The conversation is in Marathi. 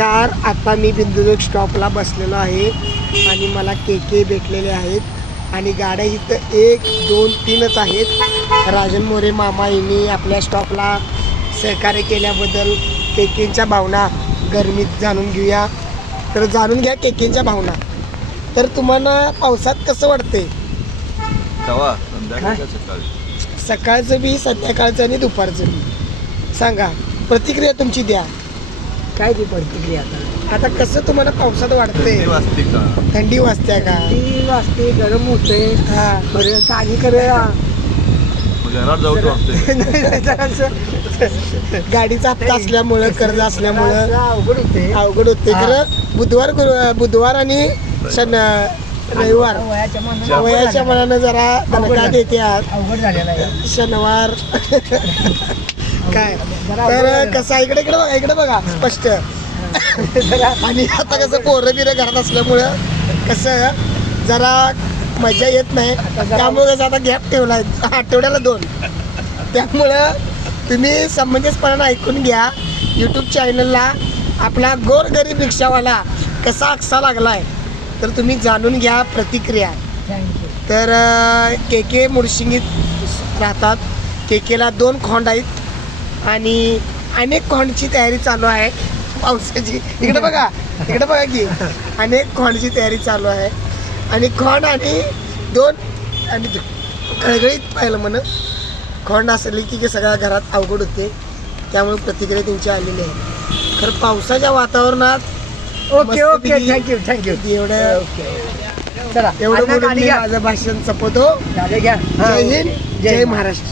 नमस्कार. आता मी बिंदुदुर्ग स्टॉपला बसलेलो आहे आणि मला के भेटलेले आहेत आणि गाड्या इथं 1 2 3च आहेत. राजन मोरे मामा यांनी आपल्या स्टॉपला सहकार्य केल्याबद्दल केकेंच्या भावना गरमीत जाणून घेऊया. तर जाणून घ्या केकेंच्या भावना. तर तुम्हाला पावसात कसं वाटते? सकाळचं बी, संध्याकाळचं आणि दुपारचं बी. सांगा, प्रतिक्रिया तुमची द्या. काय ती प्रतिक्रिया आता कसं तुम्हाला पावसात वाटतंय? थंडी वाजते का? ती वाजते, गरम होते. हा बरं आणि खरं गाडीचा हप्ता असल्यामुळं, कर्ज असल्यामुळं अवघड होते. खरं बुधवार आणि रविवार वयाच्या मनानं जरा दणका देते. अवघड झालेला आहे. शनिवार काय तर कसं इकडे बघा स्पष्ट. आणि आता कसं पोरं बिरं घरात असल्यामुळं कसं जरा मजा येत नाही. त्यामुळे कसं आता गॅप ठेवलाय आठवड्याला 2. त्यामुळं तुम्ही समंजसपणानं ऐकून घ्या. यूट्यूब चॅनलला आपला गोरगरीब रिक्षावाला कसा आकसा लागलाय तर तुम्ही जाणून घ्या प्रतिक्रिया. तर के मुळशिंगीत राहतात. केला 2 खोंड आहेत आणि अनेक खोंडची तयारी चालू आहे पावसाची. इकडे बघा की अनेक खोंडची तयारी चालू आहे आणि खोंड आणि 2 आणि खळगळीत पाहिलं म्हण खोंड असली की सगळ्या घरात अवघड होते. त्यामुळे प्रतिक्रिया तुमची आलेली आहे. खरं पावसाच्या वातावरणात ओके थँक्यू एवढं चला बोलून मी माझं भाषण संपवतो. घ्या. जय हिंद, जय महाराष्ट्र.